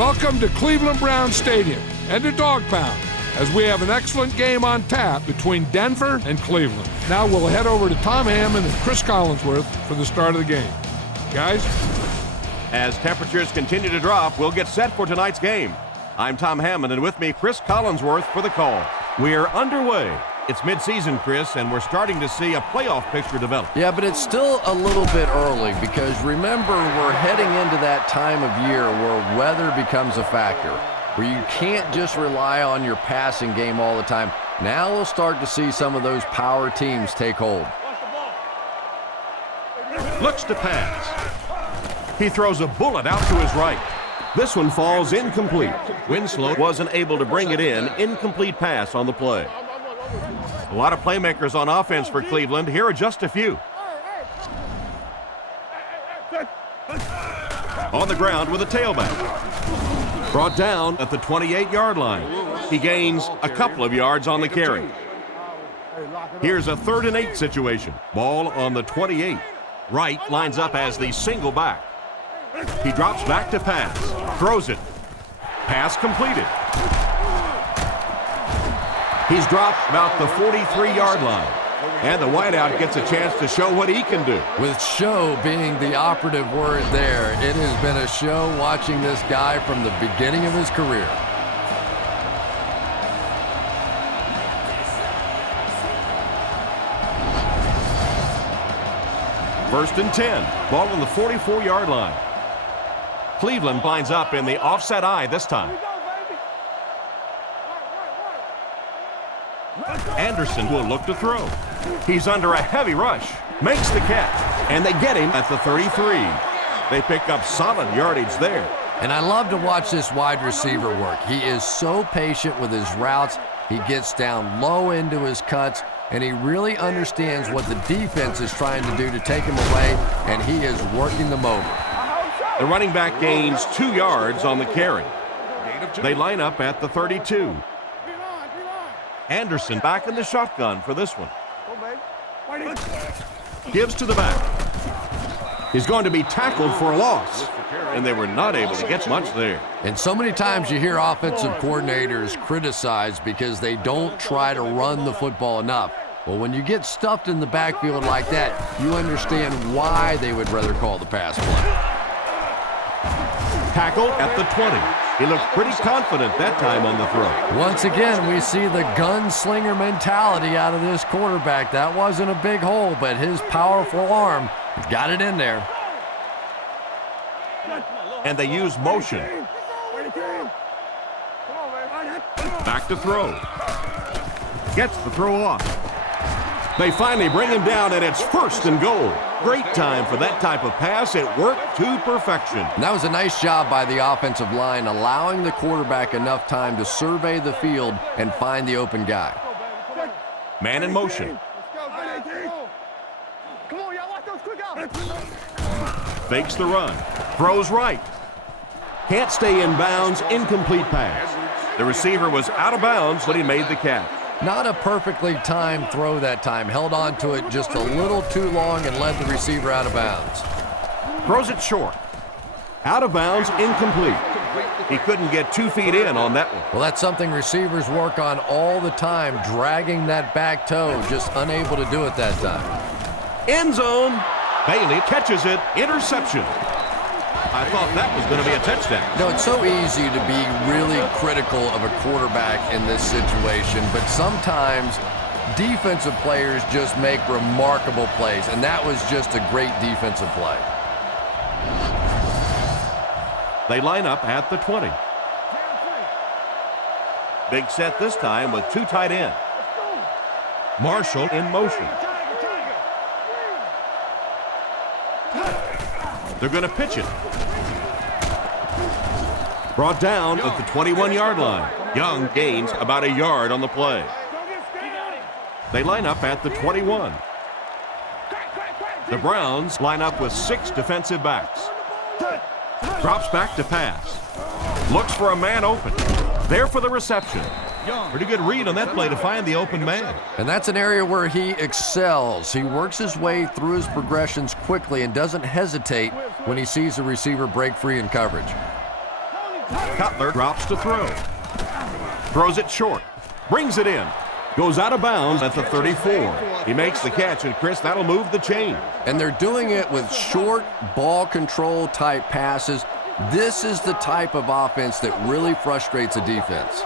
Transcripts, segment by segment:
Welcome to Cleveland Browns Stadium and to Dog Pound, as we have an excellent game on tap between Denver and Cleveland. Now we'll head over to Tom Hammond and Chris Collinsworth for the start of the game. Guys? As temperatures continue to drop, we'll get set for tonight's game. I'm Tom Hammond, and with me, Chris Collinsworth for the call. We're underway. It's midseason, Chris, and we're starting to see a playoff picture develop. Yeah, but it's still a little bit early because remember, we're heading into that time of year where weather becomes a factor, where you can't just rely on your passing game all the time. Now we'll start to see some of those power teams take hold. Looks to pass. He throws a bullet out to his right. This one falls incomplete. Winslow wasn't able to bring it in. Incomplete pass on the play. A lot of playmakers on offense for Cleveland. Here are just a few. On the ground with a tailback. Brought down at the 28-yard line. He gains a couple of yards on the carry. Here's a 3rd and 8 situation. Ball on the 28. Wright lines up as the single back. He drops back to pass. Throws it. Pass completed. He's dropped about the 43-yard line. And the wideout gets a chance to show what he can do. With show being the operative word there, it has been a show watching this guy from the beginning of his career. First and 10. Ball on the 44-yard line. Cleveland lines up in the offset eye this time. Anderson will look to throw. He's under a heavy rush. Makes the catch. And they get him at the 33. They pick up solid yardage there. And I love to watch this wide receiver work. He is so patient with his routes. He gets down low into his cuts, and he really understands what the defense is trying to do to take him away, and he is working them over. The running back gains 2 yards on the carry. They line up at the 32. Anderson back in the shotgun for this one. Gives to the back. He's going to be tackled for a loss, and they were not able to get much there. And so many times you hear offensive coordinators criticized because they don't try to run the football enough. Well, when you get stuffed in the backfield like that, you understand why they would rather call the pass play. Tackle at the 20. He looked pretty confident that time on the throw. Once again, we see the gunslinger mentality out of this quarterback. That wasn't a big hole, but his powerful arm got it in there. And they use motion. Back to throw. Gets the throw off. They finally bring him down, and it's 1st and goal. Great time for that type of pass. It worked to perfection. And that was a nice job by the offensive line, allowing the quarterback enough time to survey the field and find the open guy. Man in motion. Fakes the run. Throws right. Can't stay in bounds. Incomplete pass. The receiver was out of bounds when he made the catch. Not a perfectly timed throw that time. Held on to it just a little too long and led the receiver out of bounds. Throws it short. Out of bounds, incomplete. He couldn't get 2 feet in on that one. Well, that's something receivers work on all the time, dragging that back toe, just unable to do it that time. End zone. Bailey catches it. Interception. I thought that was going to be a touchdown. No, it's so easy to be really critical of a quarterback in this situation, but sometimes defensive players just make remarkable plays, and that was just a great defensive play. They line up at the 20. Big set this time with 2 tight ends. Marshall in motion. They're going to pitch it. Brought down at the 21-yard line. Young gains about a yard on the play. They line up at the 21. The Browns line up with 6 defensive backs. Drops back to pass. Looks for a man open. There for the reception. Pretty good read on that play to find the open man. And that's an area where he excels. He works his way through his progressions quickly and doesn't hesitate when he sees a receiver break free in coverage. Cutler drops to throw. Throws it short. Brings it in. Goes out of bounds at the 34. He makes the catch, and Chris, that'll move the chain. And they're doing it with short ball control type passes. This is the type of offense that really frustrates a defense.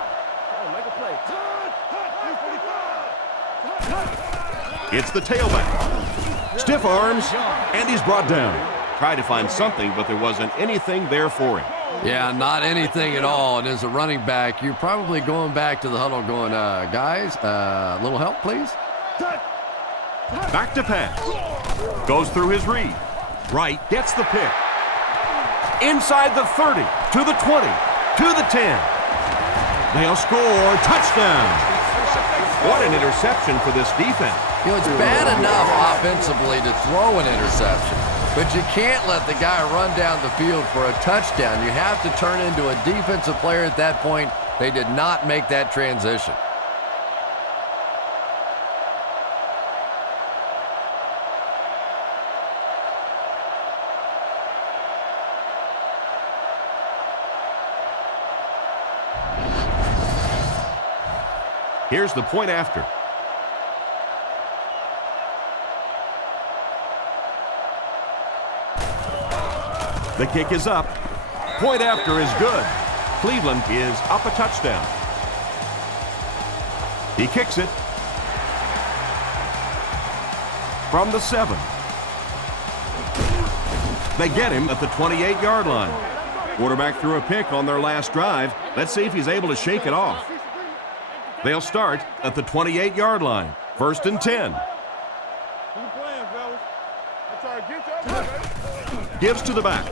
It's the tailback. Stiff arms, and he's brought down. Tried to find something, but there wasn't anything there for him. Yeah, not anything at all. And as a running back, you're probably going back to the huddle going, guys, a little help, please? Back to pass. Goes through his read. Right, gets the pick. Inside the 30, to the 20, to the 10. They'll score. Touchdown. What an interception for this defense. You know, it's bad enough offensively to throw an interception, but you can't let the guy run down the field for a touchdown. You have to turn into a defensive player at that point. They did not make that transition. Here's the point after. The kick is up. Point after is good. Cleveland is up a touchdown. He kicks it from the 7. They get him at the 28-yard line. Quarterback threw a pick on their last drive. Let's see if he's able to shake it off. They'll start at the 28-yard line. 1st and 10. Gives to the back.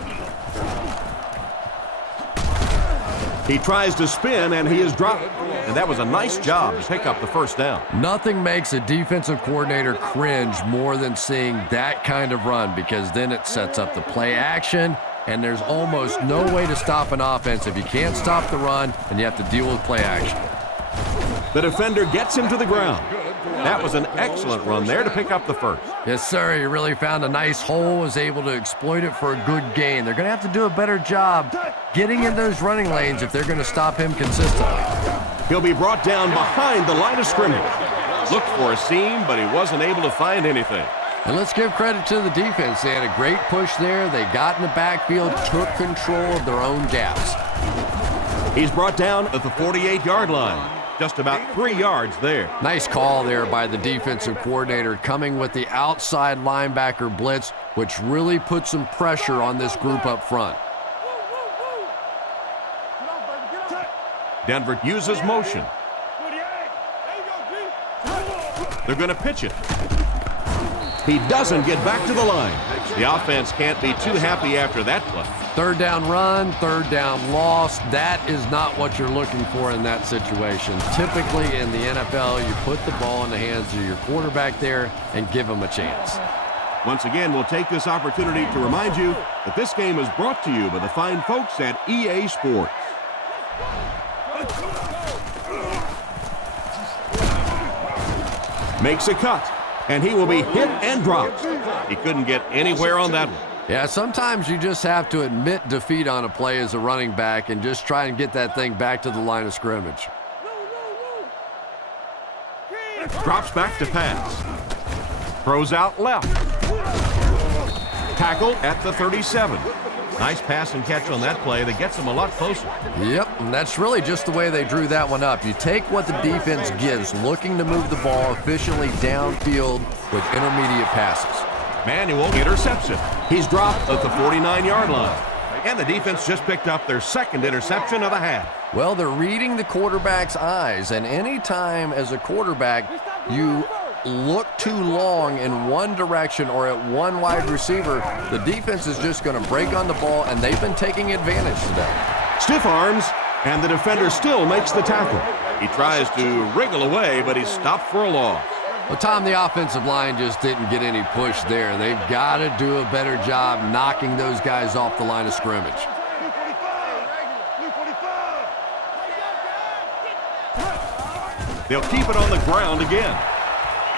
He tries to spin, and he is dropped. And that was a nice job to pick up the first down. Nothing makes a defensive coordinator cringe more than seeing that kind of run, because then it sets up the play action, and there's almost no way to stop an offense if you can't stop the run and you have to deal with play action. The defender gets him to the ground. That was an excellent run there to pick up the first. Yes, sir. He really found a nice hole, was able to exploit it for a good gain. They're going to have to do a better job getting in those running lanes if they're going to stop him consistently. He'll be brought down behind the line of scrimmage. Looked for a seam, but he wasn't able to find anything. And let's give credit to the defense. They had a great push there. They got in the backfield, took control of their own gaps. He's brought down at the 48-yard line. Just about 3 yards there. Nice call there by the defensive coordinator, coming with the outside linebacker blitz, which really put some pressure on this group up front. Denver uses motion. They're going to pitch it. He doesn't get back to the line. The offense can't be too happy after that play. 3rd down run, 3rd down loss. That is not what you're looking for in that situation. Typically in the NFL, you put the ball in the hands of your quarterback there and give him a chance. Once again, we'll take this opportunity to remind you that this game is brought to you by the fine folks at EA Sports. Makes a cut, and he will be hit and dropped. He couldn't get anywhere on that one. Yeah, sometimes you just have to admit defeat on a play as a running back and just try and get that thing back to the line of scrimmage. Drops back to pass. Throws out left. Tackle at the 37. Nice pass and catch on that play that gets them a lot closer. Yep, and that's really just the way they drew that one up. You take what the defense gives, looking to move the ball efficiently downfield with intermediate passes. Manuel interception. He's dropped at the 49-yard line. And the defense just picked up their 2nd interception of the half. Well, they're reading the quarterback's eyes, and anytime as a quarterback you look too long in one direction or at one wide receiver, the defense is just going to break on the ball, and they've been taking advantage today. Stiff arms, and the defender still makes the tackle. He tries to wriggle away, but he's stopped for a loss. Well, Tom, the offensive line just didn't get any push there. They've got to do a better job knocking those guys off the line of scrimmage. They'll keep it on the ground again.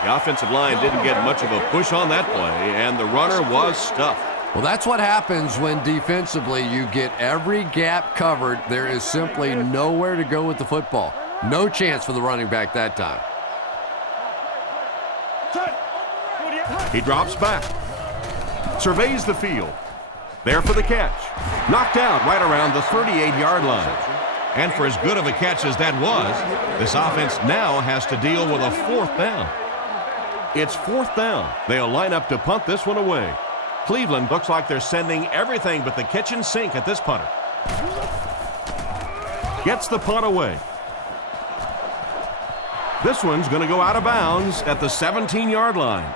The offensive line didn't get much of a push on that play, and the runner was stuffed. Well, that's what happens when defensively you get every gap covered. There is simply nowhere to go with the football. No chance for the running back that time. He drops back. Surveys the field. There for the catch. Knocked out right around the 38-yard line. And for as good of a catch as that was, this offense now has to deal with a 4th down. It's 4th down. They'll line up to punt this one away. Cleveland looks like they're sending everything but the kitchen sink at this punter. Gets the punt away. This one's going to go out of bounds at the 17-yard line.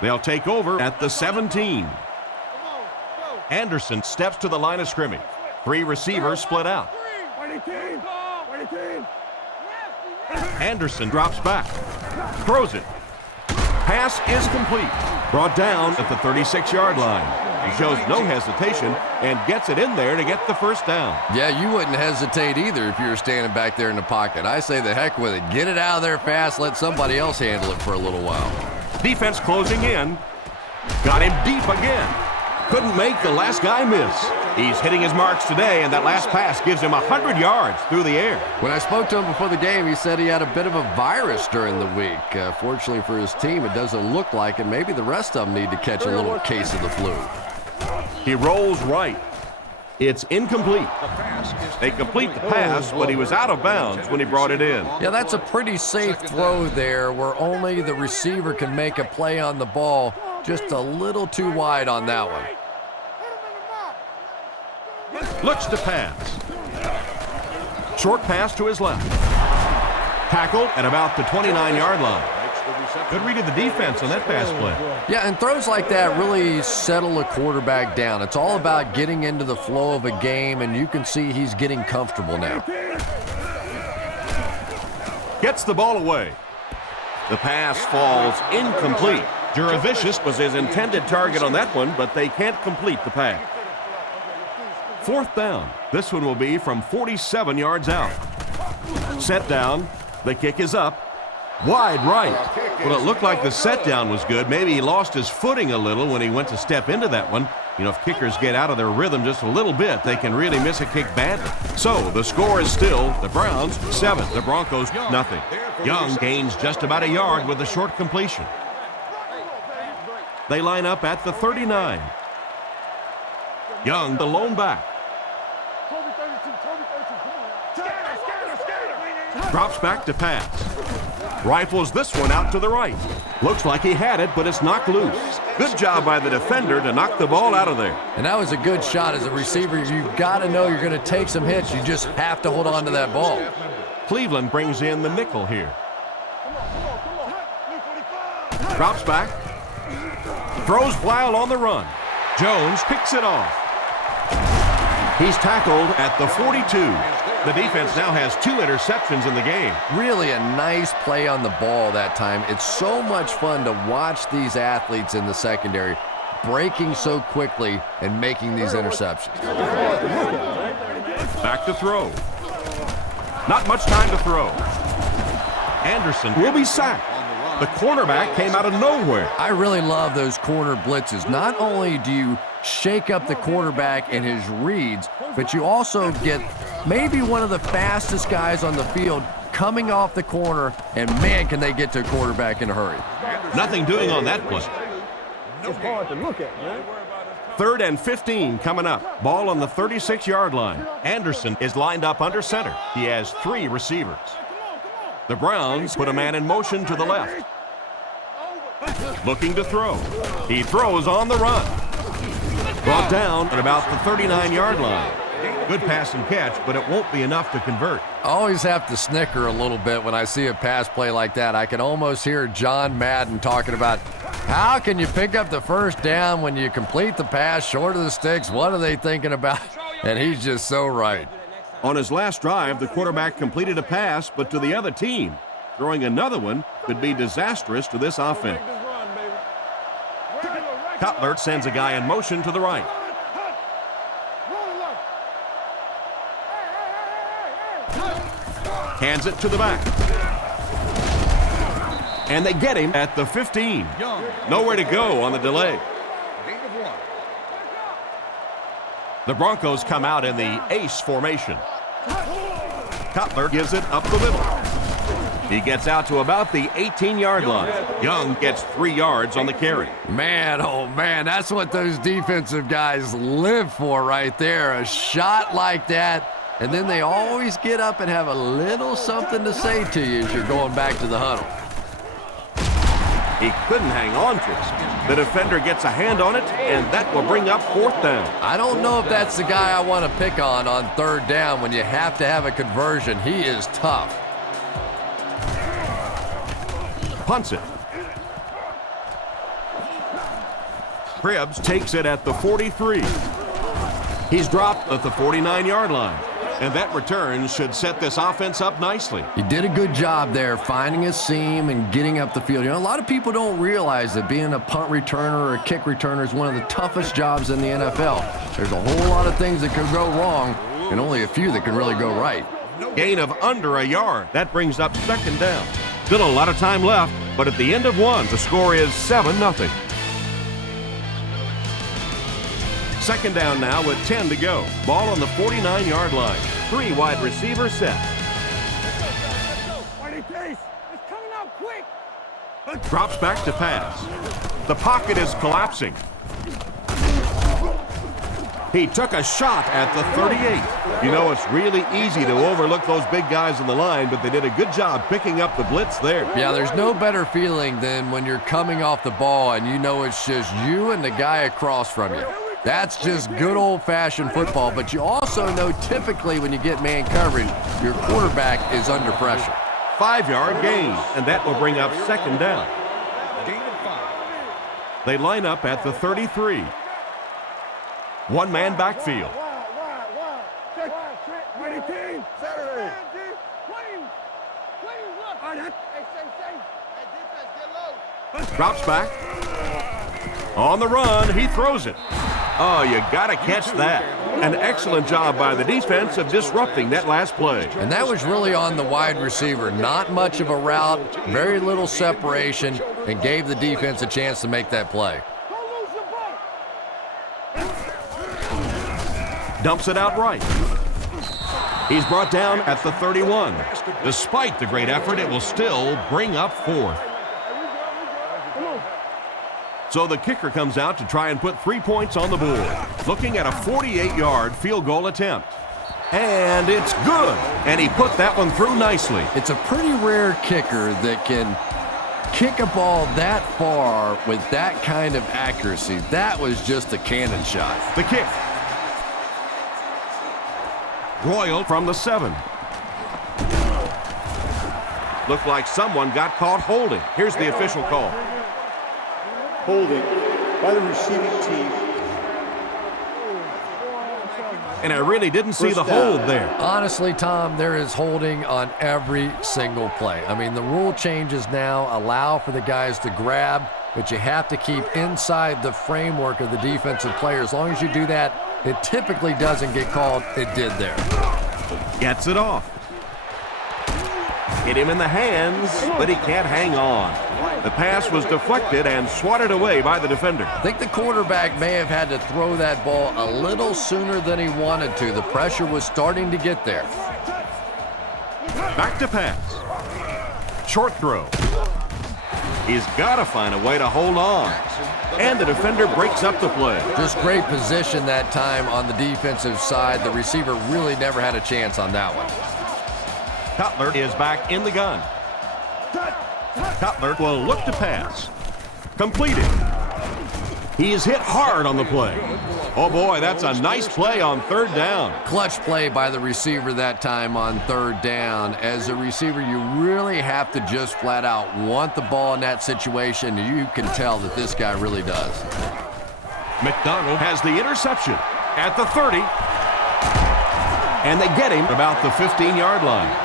They'll take over at the 17. Anderson steps to the line of scrimmage. 3 receivers split out. Anderson drops back. Throws it. Pass is complete. Brought down at the 36-yard line. He shows no hesitation and gets it in there to get the first down. Yeah, you wouldn't hesitate either if you were standing back there in the pocket. I say the heck with it. Get it out of there fast. Let somebody else handle it for a little while. Defense closing in. Got him deep again. Couldn't make the last guy miss. He's hitting his marks today, and that last pass gives him 100 yards through the air. When I spoke to him before the game, he said he had a bit of a virus during the week. Fortunately for his team, it doesn't look like it. Maybe the rest of them need to catch a little case of the flu. He rolls right. It's incomplete. They complete the pass, but he was out of bounds when he brought it in. Yeah, that's a pretty safe throw there where only the receiver can make a play on the ball. Just a little too wide on that one. Looks to pass. Short pass to his left. Tackle at about the 29-yard line. Good read of the defense on that pass play. Yeah, and throws like that really settle a quarterback down. It's all about getting into the flow of a game, and you can see he's getting comfortable now. Gets the ball away. The pass falls incomplete. Juravicius was his intended target on that one, but they can't complete the pass. 4th down. This one will be from 47 yards out. Set down. The kick is up. Wide right. Well, it looked like the set down was good. Maybe he lost his footing a little when he went to step into that one. You know, if kickers get out of their rhythm just a little bit, they can really miss a kick badly. So the score is still the Browns 7, the Broncos nothing. Young gains just about a yard with a short completion. They line up at the 39. Young, the lone back. Drops back to pass. Rifles this one out to the right. Looks like he had it, but it's knocked loose. Good job by the defender to knock the ball out of there. And that was a good shot as a receiver. You've got to know you're going to take some hits. You just have to hold on to that ball. Cleveland brings in the nickel here. Drops back. Throws while on the run. Jones picks it off. He's tackled at the 42. The defense now has 2 interceptions in the game. Really a nice play on the ball that time. It's so much fun to watch these athletes in the secondary breaking so quickly and making these interceptions. Back to throw. Not much time to throw. Anderson will be sacked. The cornerback came out of nowhere. I really love those corner blitzes. Not only do you shake up the quarterback and his reads, but you also get maybe one of the fastest guys on the field coming off the corner, and man, can they get to a quarterback in a hurry. Nothing doing on that play. It's hard to look at, man. 3rd and 15 coming up. Ball on the 36-yard line. Anderson is lined up under center. He has 3 receivers. The Browns put a man in motion to the left. Looking to throw. He throws on the run. Brought down at about the 39-yard line. Good pass and catch, but it won't be enough to convert. I always have to snicker a little bit when I see a pass play like that. I can almost hear John Madden talking about how can you pick up the first down when you complete the pass short of the sticks? What are they thinking about? And he's just so right. On his last drive, the quarterback completed a pass, but to the other team. Throwing another one could be disastrous to this offense. Cutler sends a guy in motion to the right. Hands it to the back. And they get him at the 15. Nowhere to go on the delay. The Broncos come out in the ace formation. Cutler gives it up the middle. He gets out to about the 18-yard line. Young gets 3 yards on the carry. Man, oh man, that's what those defensive guys live for right there. A shot like that, and then they always get up and have a little something to say to you as you're going back to the huddle. He couldn't hang on to it. The defender gets a hand on it, and that will bring up 4th down. I don't know if that's the guy I want to pick on 3rd down when you have to have a conversion. He is tough. Punts it. Cribbs takes it at the 43. He's dropped at the 49-yard line. And that return should set this offense up nicely. He did a good job there finding a seam and getting up the field. You know, a lot of people don't realize that being a punt returner or a kick returner is one of the toughest jobs in the NFL. There's a whole lot of things that could go wrong and only a few that can really go right. Gain of under a yard. That brings up 2nd down. Still a lot of time left, but at the end of 1, the score is 7-0. 2nd down now with 10 to go. Ball on the 49-yard line. 3 wide receivers set. Drops back to pass. The pocket is collapsing. He took a shot at the 38. You know, it's really easy to overlook those big guys in the line, but they did a good job picking up the blitz there. Yeah, there's no better feeling than when you're coming off the ball and you know it's just you and the guy across from you. That's just good old-fashioned football, but you also know typically when you get man coverage, your quarterback is under pressure. 5-yard gain, and that will bring up 2nd down. They line up at the 33. One-man backfield. Drops back. On the run, he throws it. Oh, you got to catch that. An excellent job by the defense of disrupting that last play. And that was really on the wide receiver. Not much of a route, very little separation, and gave the defense a chance to make that play. Dumps it out right. He's brought down at the 31. Despite the great effort, it will still bring up 4th. So the kicker comes out to try and put 3 points on the board. Looking at a 48-yard field goal attempt. And it's good. And he put that one through nicely. It's a pretty rare kicker that can kick a ball that far with that kind of accuracy. That was just a cannon shot. The kick. Royal from the 7. Looked like someone got caught holding. Here's the official call. Holding by the receiving team. And I really didn't see the hold there. Honestly, Tom, there is holding on every single play. I mean, the rule changes now allow for the guys to grab, but you have to keep inside the framework of the defensive player. As long as you do that, it typically doesn't get called. It did there. Gets it off. Hit him in the hands, but he can't hang on. The pass was deflected and swatted away by the defender. I think the quarterback may have had to throw that ball a little sooner than he wanted to. The pressure was starting to get there. Back to pass. Short throw. He's got to find a way to hold on. And the defender breaks up the play. Just great position that time on the defensive side. The receiver really never had a chance on that one. Cutler is back in the gun. Cutler will look to pass. Completed. He is hit hard on the play. Oh boy, that's a nice play on 3rd down. Clutch play by the receiver that time on 3rd down. As a receiver, you really have to just flat out want the ball in that situation. You can tell that this guy really does. McDonald has the interception at the 30. And they get him about the 15-yard line.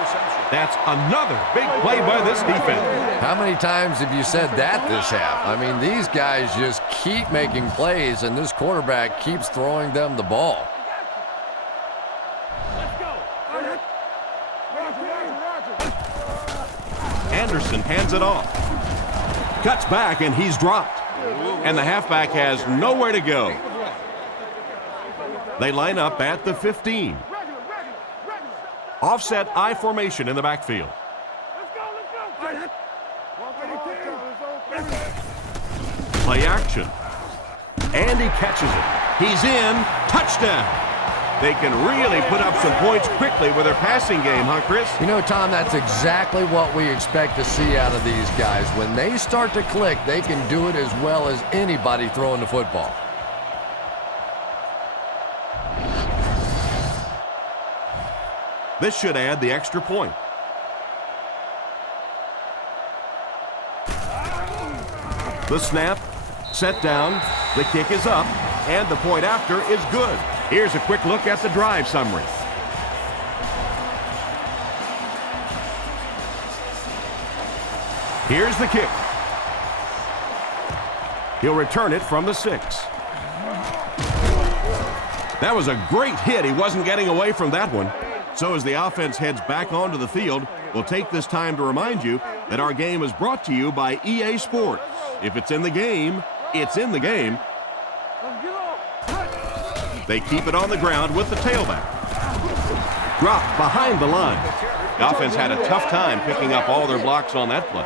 That's another big play by this defense. How many times have you said that this half? I mean, these guys just keep making plays, and this quarterback keeps throwing them the ball. Anderson hands it off. Cuts back, and he's dropped. And the halfback has nowhere to go. They line up at the 15. Offset I formation in the backfield. Play action. And he catches it. He's in. Touchdown. They can really put up some points quickly with their passing game, huh, Chris? You know, Tom, that's exactly what we expect to see out of these guys. When they start to click, they can do it as well as anybody throwing the football. This should add the extra point. The snap, set down, the kick is up, and the point after is good. Here's a quick look at the drive summary. Here's the kick. He'll return it from the 6. That was a great hit. He wasn't getting away from that one. So as the offense heads back onto the field, we'll take this time to remind you that our game is brought to you by EA Sports. If it's in the game, it's in the game. They keep it on the ground with the tailback. Dropped behind the line. The offense had a tough time picking up all their blocks on that play.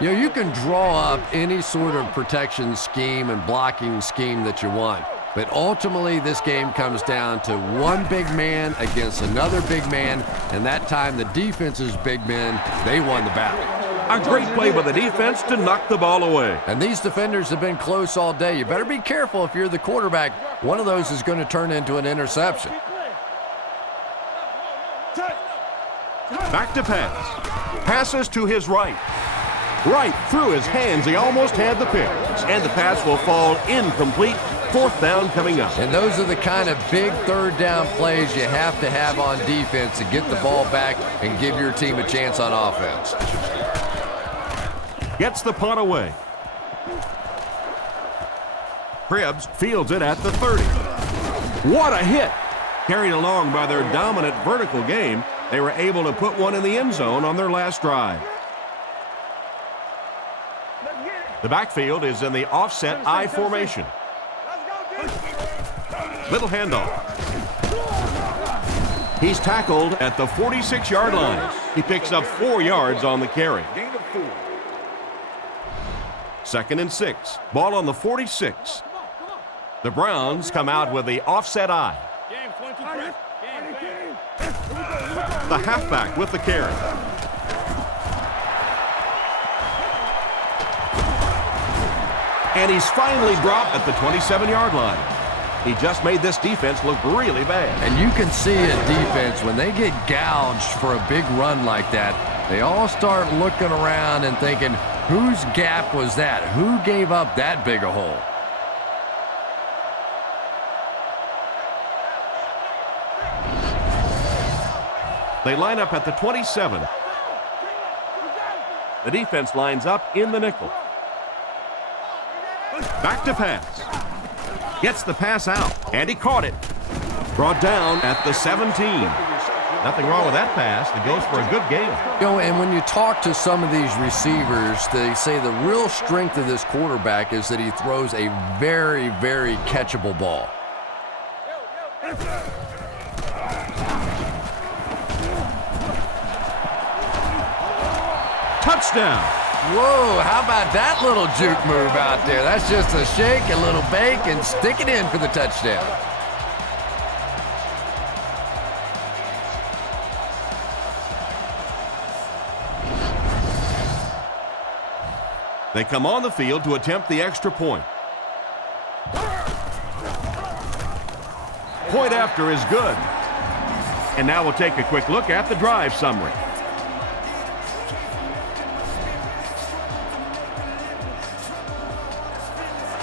You know, you can draw up any sort of protection scheme and blocking scheme that you want. But ultimately, this game comes down to one big man against another big man, and that time the defense's big men, they won the battle. A great play by the defense to knock the ball away. And these defenders have been close all day. You better be careful if you're the quarterback. One of those is going to turn into an interception. Back to pass. Passes to his right. Right through his hands. He almost had the pick. And the pass will fall incomplete. 4th down coming up. And those are the kind of big 3rd down plays you have to have on defense to get the ball back and give your team a chance on offense. Gets the punt away. Cribbs fields it at the 30. What a hit! Carried along by their dominant vertical game, they were able to put one in the end zone on their last drive. The backfield is in the offset I formation. Little handoff. He's tackled at the 46-yard line. He picks up 4 yards on the carry. 2nd and 6. Ball on the 46. The Browns come out with the offset I. The halfback with the carry. And he's finally dropped at the 27-yard line. He just made this defense look really bad. And you can see a defense, when they get gouged for a big run like that, they all start looking around and thinking, whose gap was that? Who gave up that big a hole? They line up at the 27. The defense lines up in the nickel. Back to pass. Gets the pass out, and he caught it. Brought down at the 17. Nothing wrong with that pass. It goes for a good game. You know, and when you talk to some of these receivers, they say the real strength of this quarterback is that he throws a very, very catchable ball. Touchdown. Whoa, how about that little juke move out there? That's just a shake, a little bake, and stick it in for the touchdown. They come on the field to attempt the extra point. Point after is good. And now we'll take a quick look at the drive summary.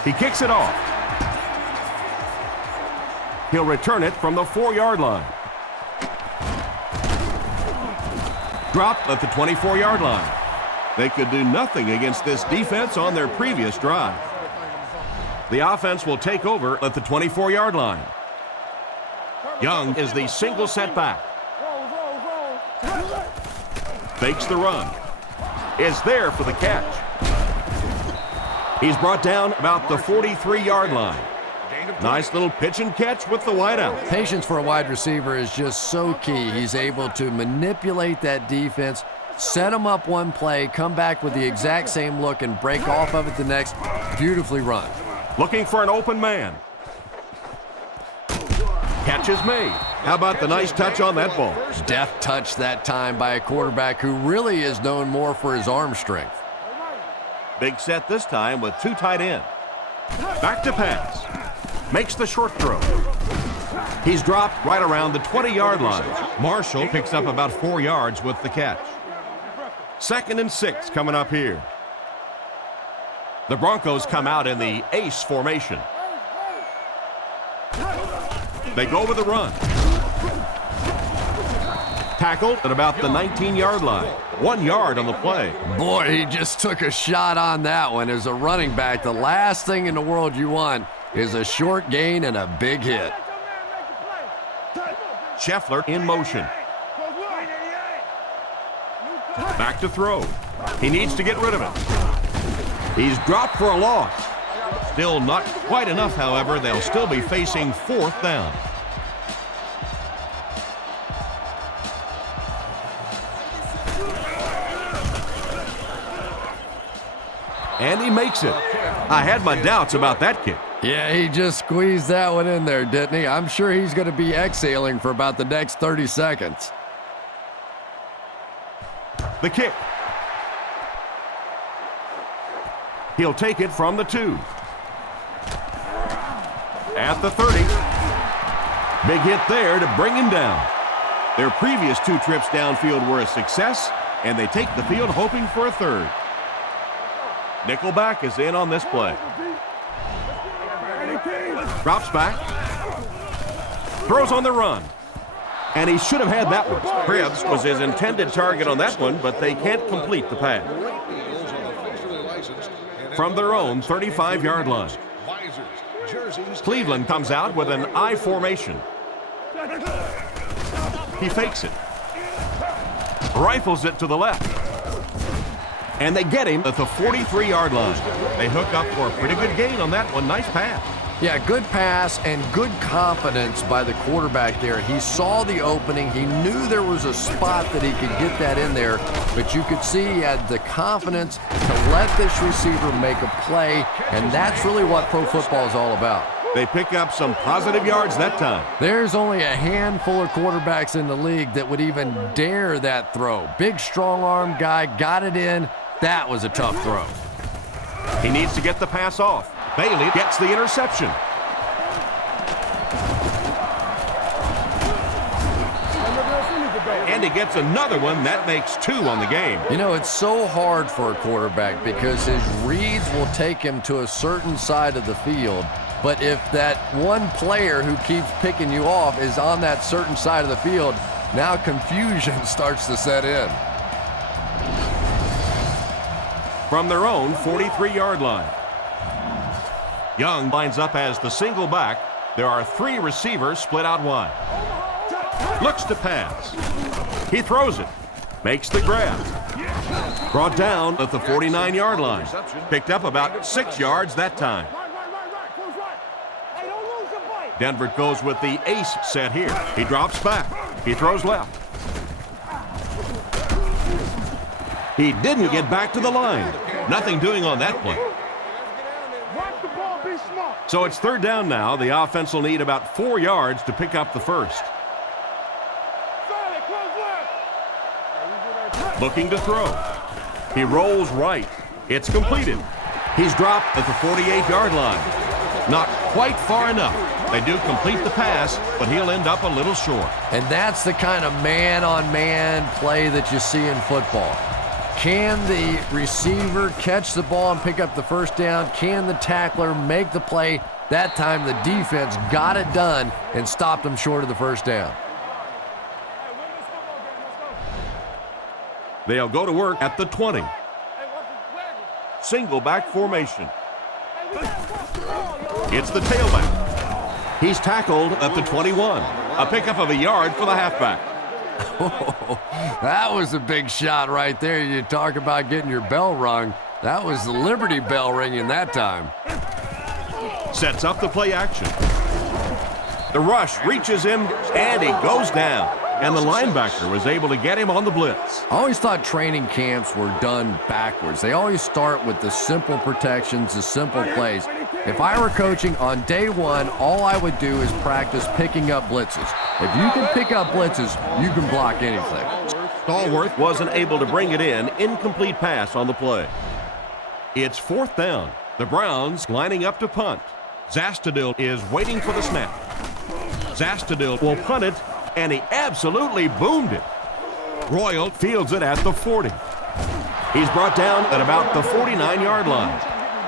He kicks it off. He'll return it from the 4-yard line. Dropped at the 24-yard line. They could do nothing against this defense on their previous drive. The offense will take over at the 24-yard line. Young is the single setback. Fakes the run. Is there for the catch. He's brought down about the 43-yard line. Nice little pitch and catch with the wideout. Patience for a wide receiver is just so key. He's able to manipulate that defense, set them up one play, come back with the exact same look, and break off of it the next. Beautifully run. Looking for an open man. Catch is made. How about the nice touch on that ball? Deft touch that time by a quarterback who really is known more for his arm strength. Big set this time with two tight ends. Back to pass. Makes the short throw. He's dropped right around the 20-yard line. Marshall picks up about 4 yards with the catch. 2nd and 6 coming up here. The Broncos come out in the ace formation. They go with a run. Tackled at about the 19-yard line. 1 yard on the play. Boy, he just took a shot on that one. As a running back, the last thing in the world you want is a short gain and a big hit. Scheffler in motion. Back to throw. He needs to get rid of it. He's dropped for a loss. Still not quite enough, however. They'll still be facing 4th down. And he makes it. I had my doubts about that kick. Yeah, he just squeezed that one in there, didn't he? I'm sure he's going to be exhaling for about the next 30 seconds. The kick. He'll take it from the 2. At the 30. Big hit there to bring him down. Their previous 2 trips downfield were a success, and they take the field hoping for a 3rd. Nickelback is in on this play. Drops back. Throws on the run. And he should have had that one. Krebs was his intended target on that one, but they can't complete the pass. From their own 35-yard line. Cleveland comes out with an I formation. He fakes it. Rifles it to the left. And they get him at the 43-yard line. They hook up for a pretty good gain on that one. Nice pass. Yeah, good pass and good confidence by the quarterback there. He saw the opening. He knew there was a spot that he could get that in there, but you could see he had the confidence to let this receiver make a play, and that's really what pro football is all about. They pick up some positive yards that time. There's only a handful of quarterbacks in the league that would even dare that throw. Big, strong-arm guy, got it in. That was a tough throw. He needs to get the pass off. Bailey gets the interception. And he gets another one. That makes 2 on the game. You know, it's so hard for a quarterback because his reads will take him to a certain side of the field. But if that one player who keeps picking you off is on that certain side of the field, now confusion starts to set in. From their own 43-yard line. Young lines up as the single back. There are 3 receivers split out wide. Looks to pass. He throws it. Makes the grab. Brought down at the 49-yard line. Picked up about 6 yards that time. Denver goes with the ace set here. He drops back. He throws left. He didn't get back to the line. Nothing doing on that play. So it's 3rd down now. The offense will need about 4 yards to pick up the first. Looking to throw. He rolls right. It's completed. He's dropped at the 48-yard line. Not quite far enough. They do complete the pass, but he'll end up a little short. And that's the kind of man-on-man play that you see in football. Can the receiver catch the ball and pick up the first down? Can the tackler make the play? That time the defense got it done and stopped them short of the first down. They'll go to work at the 20. Single back formation. It's the tailback. He's tackled at the 21. A pickup of a yard for the halfback. Oh, that was a big shot right there. You talk about getting your bell rung. That was the Liberty Bell ringing that time. Sets up the play action. The rush reaches him, and he goes down. And the linebacker was able to get him on the blitz. I always thought training camps were done backwards. They always start with the simple protections, the simple plays. If I were coaching on day one, all I would do is practice picking up blitzes. If you can pick up blitzes, you can block anything. Stallworth wasn't able to bring it in. Incomplete pass on the play. It's 4th down. The Browns lining up to punt. Zastudil is waiting for the snap. Zastudil will punt it, and he absolutely boomed it. Royal fields it at the 40. He's brought down at about the 49-yard line.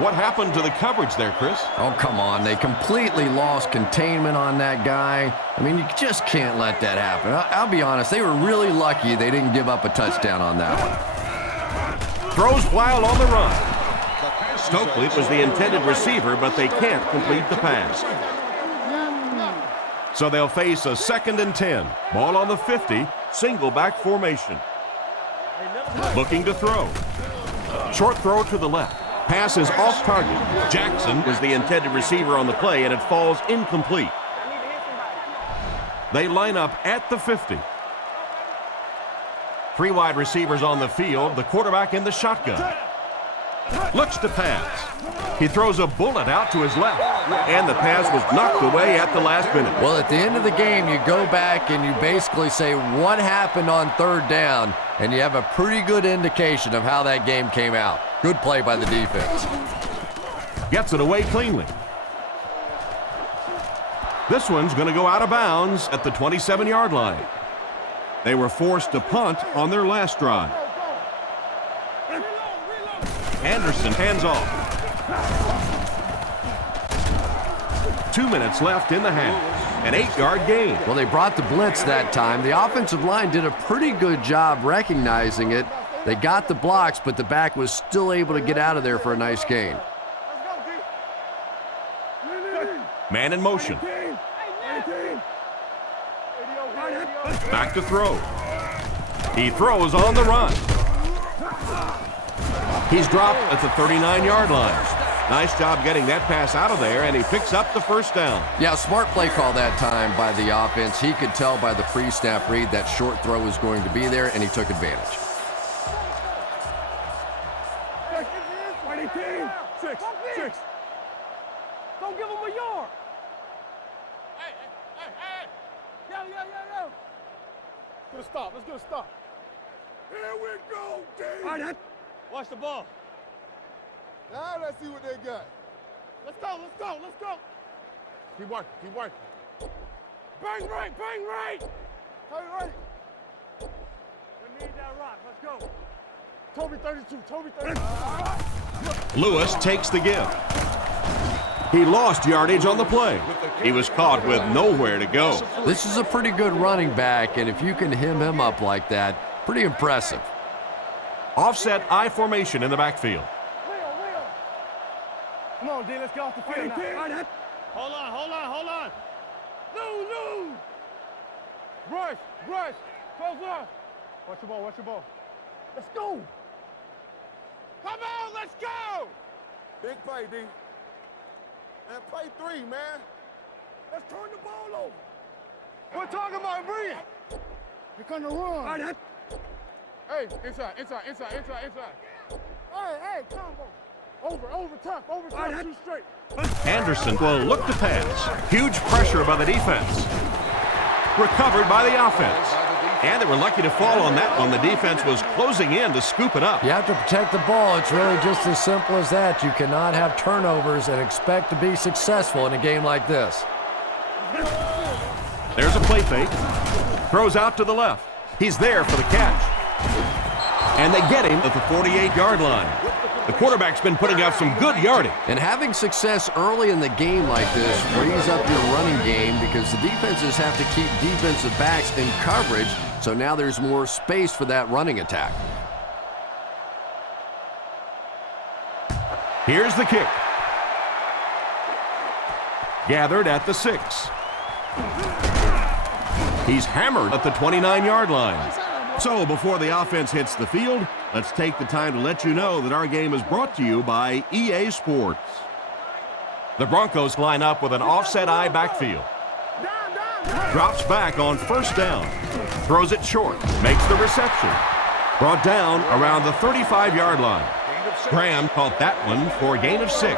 What happened to the coverage there, Chris? Oh, come on. They completely lost containment on that guy. I mean, you just can't let that happen. I'll be honest, they were really lucky they didn't give up a touchdown on that one. Throws while on the run. Stokely was the intended receiver, but they can't complete the pass. So they'll face a 2nd and 10. Ball on the 50, single back formation. Looking to throw. Short throw to the left. Pass is off target. Jackson was the intended receiver on the play, and it falls incomplete. They line up at the 50. 3 wide receivers on the field, the quarterback in the shotgun. Looks to pass. He throws a bullet out to his left, and the pass was knocked away at the last minute. Well, at the end of the game, you go back and you basically say what happened on 3rd down, and you have a pretty good indication of how that game came out. Good play by the defense. Gets it away cleanly. This one's going to go out of bounds at the 27-yard line. They were forced to punt on their last drive. Anderson hands off. 2 minutes left in the half. An 8-yard gain. Well, they brought the blitz that time. The offensive line did a pretty good job recognizing it. They got the blocks, but the back was still able to get out of there for a nice gain. Man in motion. Back to throw. He throws on the run. He's dropped at the 39-yard line. Nice job getting that pass out of there, and he picks up the 1st down. Yeah, smart play call that time by the offense. He could tell by the pre-snap read that short throw was going to be there, and he took advantage. 6. Don't give him a yard. Hey. Yo. Let's get a stop. Here we go, team. All right, watch the ball. Now let's see what they got. Let's go. Keep working. Bang right. Turn right. We need that rock. Let's go. Toby 32. Lewis takes the give. He lost yardage on the play. He was caught with nowhere to go. This is a pretty good running back, and if you can hem him up like that, pretty impressive. Offset I formation in the backfield. Come on, D, let's get off the field now. Hold on. No. Rush. Close up. Watch your ball. Let's go. Come on, let's go. Big play, D. And play 3, man. Let's turn the ball over. We're talking about Bree. You're gonna run. Hey, inside. Hey, combo. Over, top, two straight. Anderson will look to pass. Huge pressure by the defense. Recovered by the offense. And they were lucky to fall on that one. The defense was closing in to scoop it up. You have to protect the ball. It's really just as simple as that. You cannot have turnovers and expect to be successful in a game like this. There's a play fake. Throws out to the left. He's there for the catch. And they get him at the 48-yard line. The quarterback's been putting up some good yardage. And having success early in the game like this frees up your running game because the defenses have to keep defensive backs in coverage, so now there's more space for that running attack. Here's the kick. Gathered at the 6. He's hammered at the 29-yard line. So before the offense hits the field, Let's take the time to let you know that our game is brought to you by EA Sports. The Broncos line up with an offset eye backfield. Drops back on first down. Throws it short. Makes the reception. Brought down around the 35-yard line. Graham caught that one for a gain of 6.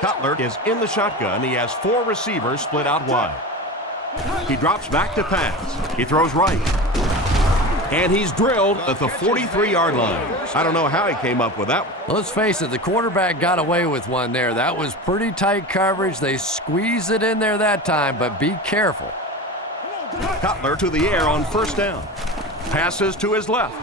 Cutler is in the shotgun. He has 4 receivers split out wide. He drops back to pass. He throws right. And he's drilled at the 43-yard line. I don't know how he came up with that one. Well, let's face it, the quarterback got away with one there. That was pretty tight coverage. They squeezed it in there that time, but be careful. Cutler to the air on first down. Passes to his left.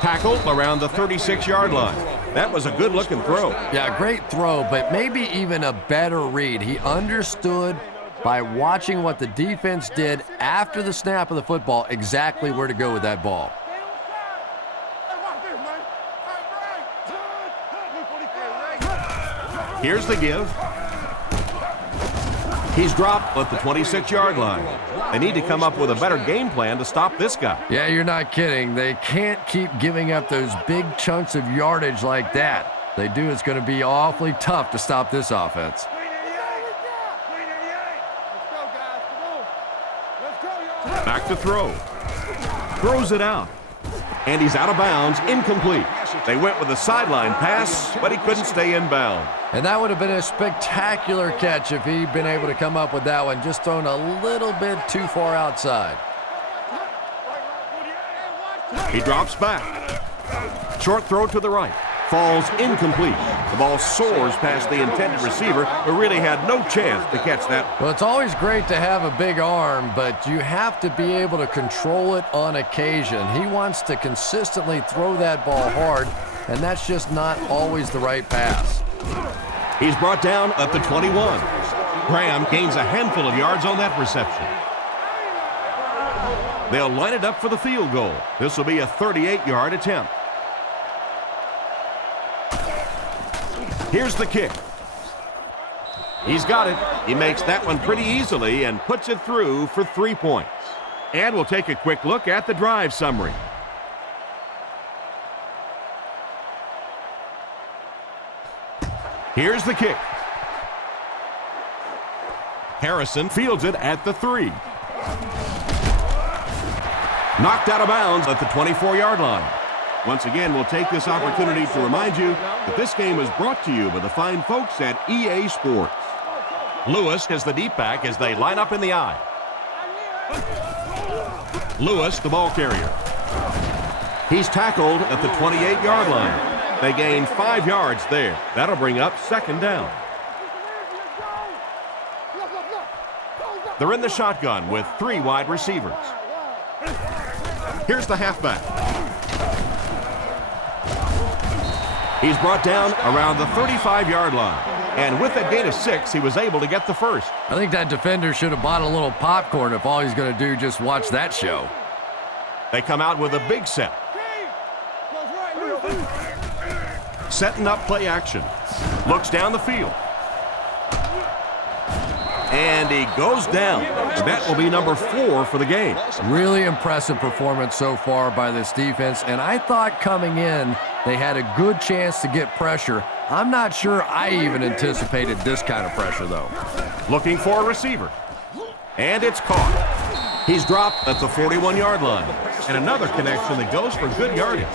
Tackled around the 36-yard line. That was a good-looking throw. Yeah, great throw, but maybe even a better read. He understood by watching what the defense did after the snap of the football exactly where to go with that ball. Here's the give. He's dropped at the 26-yard line. They need to come up with a better game plan to stop this guy. Yeah, you're not kidding. They can't keep giving up those big chunks of yardage like that. If they do, it's going to be awfully tough to stop this offense. Back to throw. Throws it out. And he's out of bounds, incomplete. They went with a sideline pass, but he couldn't stay in bounds. And that would have been a spectacular catch if he'd been able to come up with that one, just thrown a little bit too far outside. He drops back. Short throw to the right. Falls incomplete. The ball soars past the intended receiver, who really had no chance to catch that. Well, it's always great to have a big arm, but you have to be able to control it on occasion. He wants to consistently throw that ball hard, and that's just not always the right pass. He's brought down at the 21. Graham gains a handful of yards on that reception. They'll line it up for the field goal. This will be a 38-yard attempt. Here's the kick. He's got it. He makes that one pretty easily and puts it through for 3 points. And we'll take a quick look at the drive summary. Here's the kick. Harrison fields it at the 3. Knocked out of bounds at the 24-yard line. Once again, we'll take this opportunity to remind you that this game is brought to you by the fine folks at EA Sports. Lewis is the deep back as they line up in the eye. Lewis, the ball carrier. He's tackled at the 28-yard line. They gain 5 yards there. That'll bring up second down. They're in the shotgun with 3 wide receivers. Here's the halfback. He's brought down around the 35-yard line. And with that gain of 6, he was able to get the first. I think that defender should have bought a little popcorn if all he's going to do just watch that show. They come out with a big set. Setting up play action. Looks down the field. And he goes down. That will be number 4 for the game. Really impressive performance so far by this defense. And I thought coming in, they had a good chance to get pressure. I'm not sure I even anticipated this kind of pressure, though. Looking for a receiver. And it's caught. He's dropped at the 41-yard line. And another connection that goes for good yardage.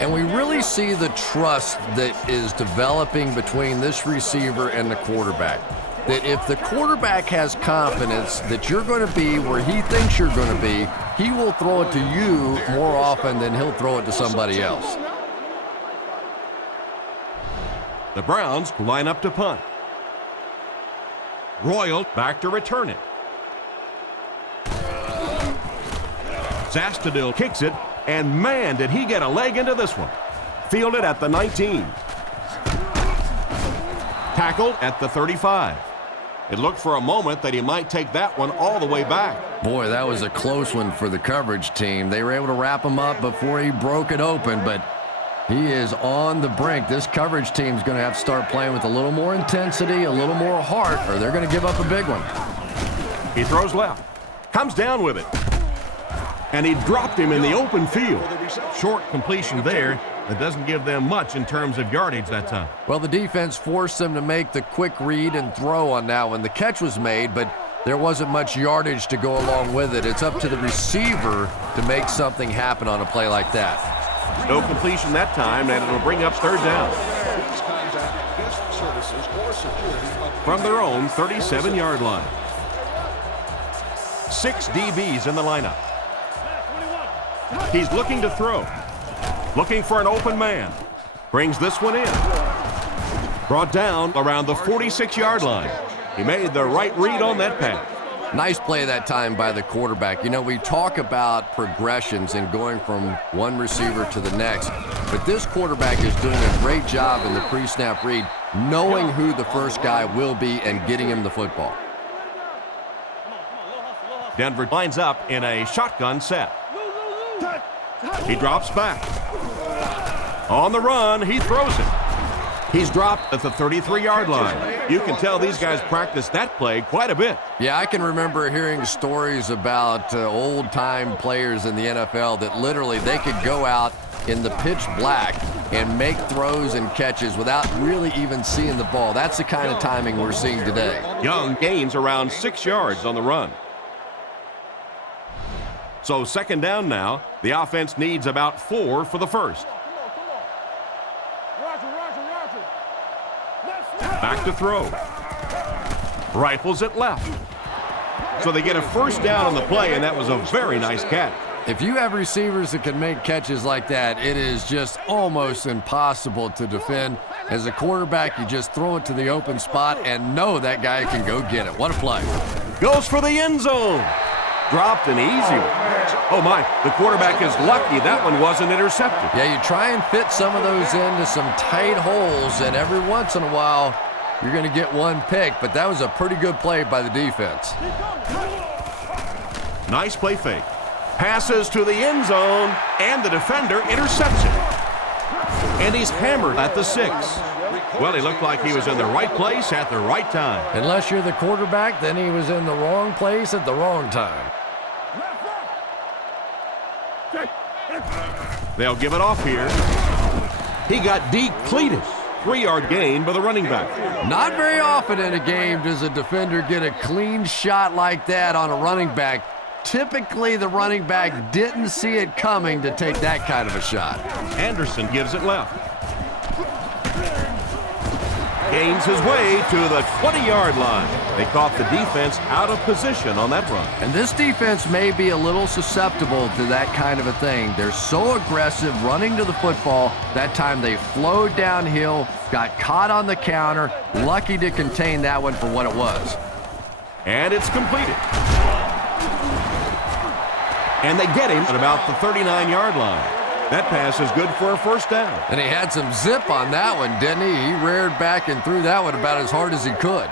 And we really see the trust that is developing between this receiver and the quarterback. That if the quarterback has confidence that you're going to be where he thinks you're going to be, he will throw it to you more often than he'll throw it to somebody else. The Browns line up to punt. Royal back to return it. Zastudil kicks it, and man, did he get a leg into this one. Fielded at the 19. Tackled at the 35. It looked for a moment that he might take that one all the way back. Boy, that was a close one for the coverage team. They were able to wrap him up before he broke it open, but he is on the brink. This coverage team is going to have to start playing with a little more intensity, a little more heart, or they're going to give up a big one. He throws left. Comes down with it. And he dropped him in the open field. Short completion there. That doesn't give them much in terms of yardage that time. Well, the defense forced them to make the quick read and throw on that one. The catch was made, but there wasn't much yardage to go along with it. It's up to the receiver to make something happen on a play like that. No completion that time, and it'll bring up third down. From their own 37-yard line. 6 DBs in the lineup. He's looking to throw. Looking for an open man. Brings this one in. Brought down around the 46-yard line. He made the right read on that pass. Nice play that time by the quarterback. You know, we talk about progressions and going from one receiver to the next, but this quarterback is doing a great job in the pre-snap read, knowing who the first guy will be and getting him the football. Denver lines up in a shotgun set. He drops back. On the run, he throws it. He's dropped at the 33-yard line. You can tell these guys practice that play quite a bit. Yeah, I can remember hearing stories about old-time players in the NFL that literally they could go out in the pitch black and make throws and catches without really even seeing the ball. That's the kind of timing we're seeing today. Young gains around 6 yards on the run. So second down now. The offense needs about 4 for the first. Back to throw. Rifles it left. So they get a first down on the play, and that was a very nice catch. If you have receivers that can make catches like that, it is just almost impossible to defend. As a quarterback, you just throw it to the open spot and know that guy can go get it. What a play. Goes for the end zone. Dropped an easy one. Oh my, the quarterback is lucky that one wasn't intercepted. Yeah, you try and fit some of those into some tight holes, and every once in a while, you're going to get one pick, but that was a pretty good play by the defense. Nice play fake. Passes to the end zone, and the defender intercepts it. And he's hammered at the 6. Well, he looked like he was in the right place at the right time. Unless you're the quarterback, then he was in the wrong place at the wrong time. They'll give it off here. He got decleated. 3-yard gain by the running back. Not very often in a game does a defender get a clean shot like that on a running back. Typically, the running back didn't see it coming to take that kind of a shot. Anderson gives it left. Gains his way to the 20-yard line. They caught the defense out of position on that run. And this defense may be a little susceptible to that kind of a thing. They're so aggressive running to the football. That time they flowed downhill, got caught on the counter, lucky to contain that one for what it was. And it's completed. And they get him at about the 39-yard line. That pass is good for a first down. And he had some zip on that one, didn't he? He reared back and threw that one about as hard as he could.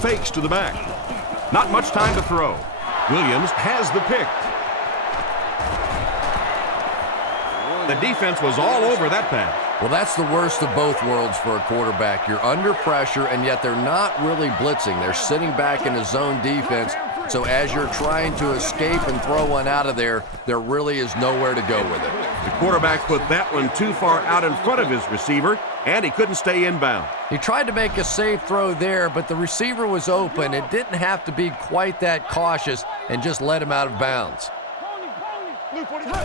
Fakes to the back. Not much time to throw. Williams has the pick. The defense was all over that pass. Well, that's the worst of both worlds for a quarterback. You're under pressure, and yet they're not really blitzing. They're sitting back in a zone defense. So as you're trying to escape and throw one out of there, there really is nowhere to go with it. The quarterback put that one too far out in front of his receiver, and he couldn't stay inbound. He tried to make a safe throw there, but the receiver was open. It didn't have to be quite that cautious and just let him out of bounds.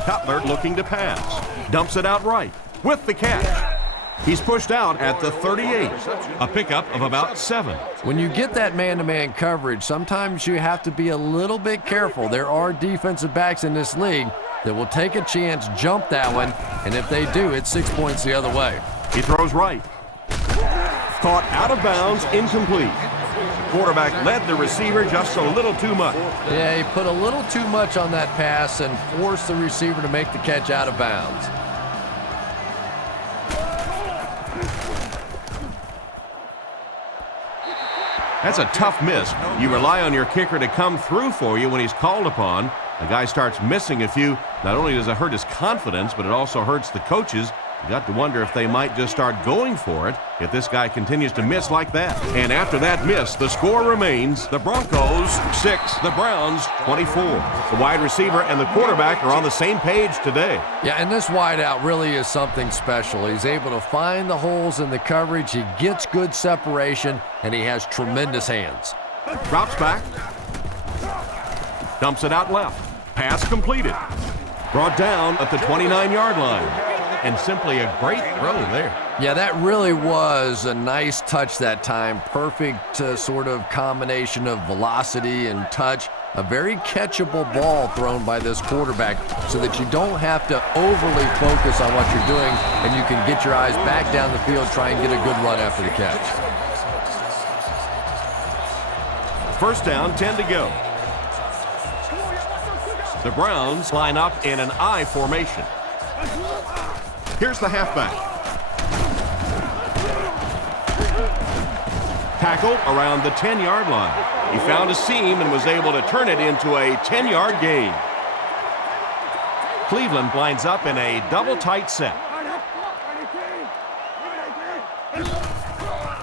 Cutler looking to pass. Dumps it out right with the catch. He's pushed out at the 38, a pickup of about 7. When you get that man-to-man coverage, sometimes you have to be a little bit careful. There are defensive backs in this league that will take a chance, jump that one, and if they do, it's 6 points the other way. He throws right. Caught out of bounds, incomplete. The quarterback led the receiver just a little too much. Yeah, he put a little too much on that pass and forced the receiver to make the catch out of bounds. That's a tough miss. You rely on your kicker to come through for you when he's called upon. The guy starts missing a few. Not only does it hurt his confidence, but it also hurts the coaches You got to wonder if they might just start going for it if this guy continues to miss like that. And after that miss, the score remains the Broncos 6, the Browns 24. The wide receiver and the quarterback are on the same page today. Yeah, and this wideout really is something special. He's able to find the holes in the coverage. He gets good separation, and he has tremendous hands. Drops back. Dumps it out left. Pass completed. Brought down at the 29-yard line. And simply a great throw there. Yeah, that really was a nice touch that time. Perfect sort of combination of velocity and touch. A very catchable ball thrown by this quarterback so that you don't have to overly focus on what you're doing and you can get your eyes back down the field, try and get a good run after the catch. First down, 10 to go. The Browns line up in an I formation. Here's the halfback. Tackle around the 10-yard line. He found a seam and was able to turn it into a 10-yard gain. Cleveland lines up in a double tight set.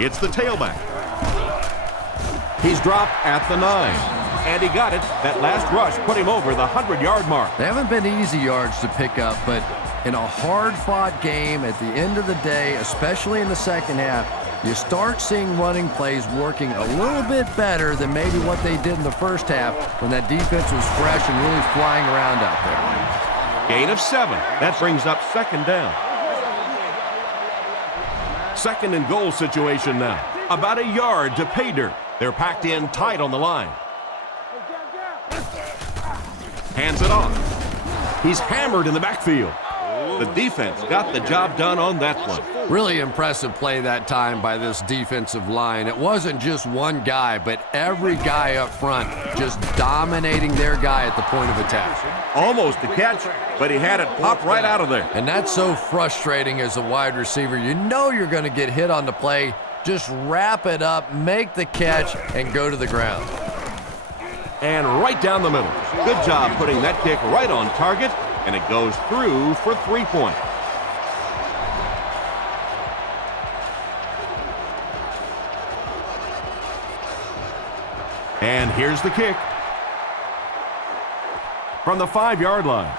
It's the tailback. He's dropped at the 9. And he got it. That last rush put him over the 100-yard mark. They haven't been easy yards to pick up, but in a hard-fought game at the end of the day, especially in the second half, you start seeing running plays working a little bit better than maybe what they did in the first half when that defense was fresh and really flying around out there. Gain of 7. That brings up second down. Second and goal situation now. About a yard to pay dirt. They're packed in tight on the line. Hands it off. He's hammered in the backfield. The defense got the job done on that one. Really impressive play that time by this defensive line. It wasn't just one guy, but every guy up front just dominating their guy at the point of attack. Almost a catch, but he had it pop right out of there. And that's so frustrating as a wide receiver. You know you're going to get hit on the play. Just wrap it up, make the catch, and go to the ground. And right down the middle. Good job putting that kick right on target, and it goes through for 3 points. And here's the kick. From the 5-yard line.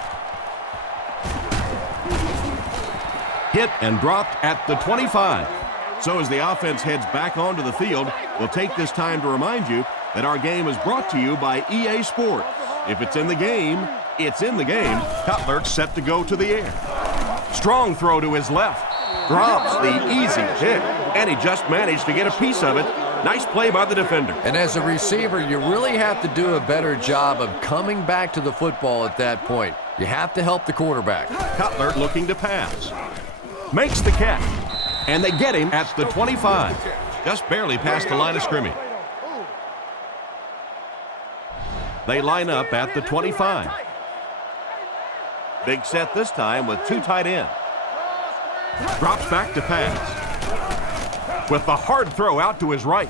Hit and dropped at the 25. So as the offense heads back onto the field, we'll take this time to remind you that our game is brought to you by EA Sports. If it's in the game, it's in the game. Cutler set to go to the air. Strong throw to his left. Drops the easy pick. And he just managed to get a piece of it. Nice play by the defender. And as a receiver, you really have to do a better job of coming back to the football at that point. You have to help the quarterback. Cutler looking to pass. Makes the catch. And they get him at the 25. Just barely past the line of scrimmage. They line up at the 25. Big set this time with 2 tight ends. Drops back to pass. With the hard throw out to his right.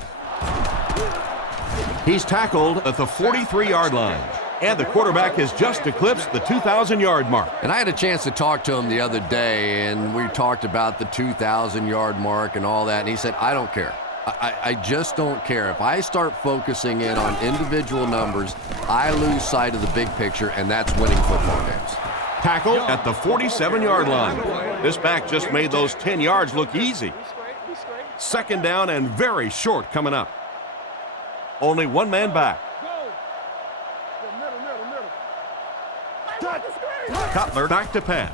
He's tackled at the 43-yard line. And the quarterback has just eclipsed the 2,000-yard mark. And I had a chance to talk to him the other day, and we talked about the 2,000-yard mark and all that, and he said, I don't care. I just don't care. If I start focusing in on individual numbers, I lose sight of the big picture, and that's winning football games. Tackle at the 47-yard line. This back just made those 10 yards look easy. Second down and very short coming up. Only one man back. Cutler back to pass.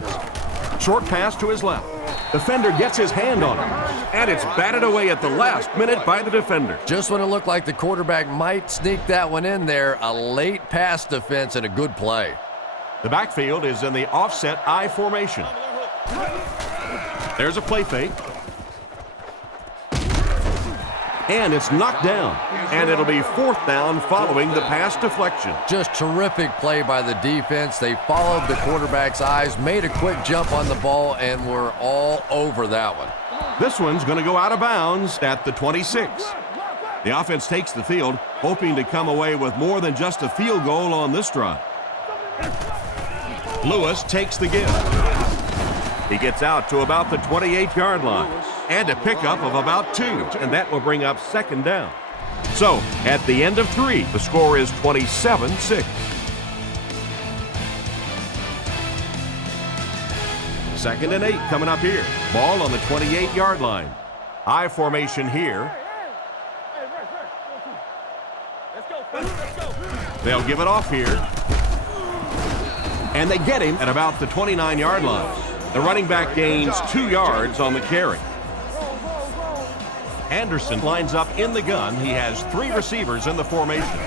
Short pass to his left. Defender gets his hand on it. And it's batted away at the last minute by the defender. Just when it looked like the quarterback might sneak that one in there, a late pass defense and a good play. The backfield is in the offset I formation. There's a play fake. And it's knocked down. And it'll be 4th down following the pass deflection. Just terrific play by the defense. They followed the quarterback's eyes, made a quick jump on the ball, and were all over that one. This one's going to go out of bounds at the 26. The offense takes the field, hoping to come away with more than just a field goal on this drive. Lewis takes the give. He gets out to about the 28-yard line and a pickup of about 2, and that will bring up second down. So, at the end of 3, the score is 27-6. Second and 8 coming up here. Ball on the 28-yard line. I formation here. They'll give it off here. And they get him at about the 29-yard line. The running back gains 2 yards on the carry. Anderson lines up in the gun. He has 3 receivers in the formation.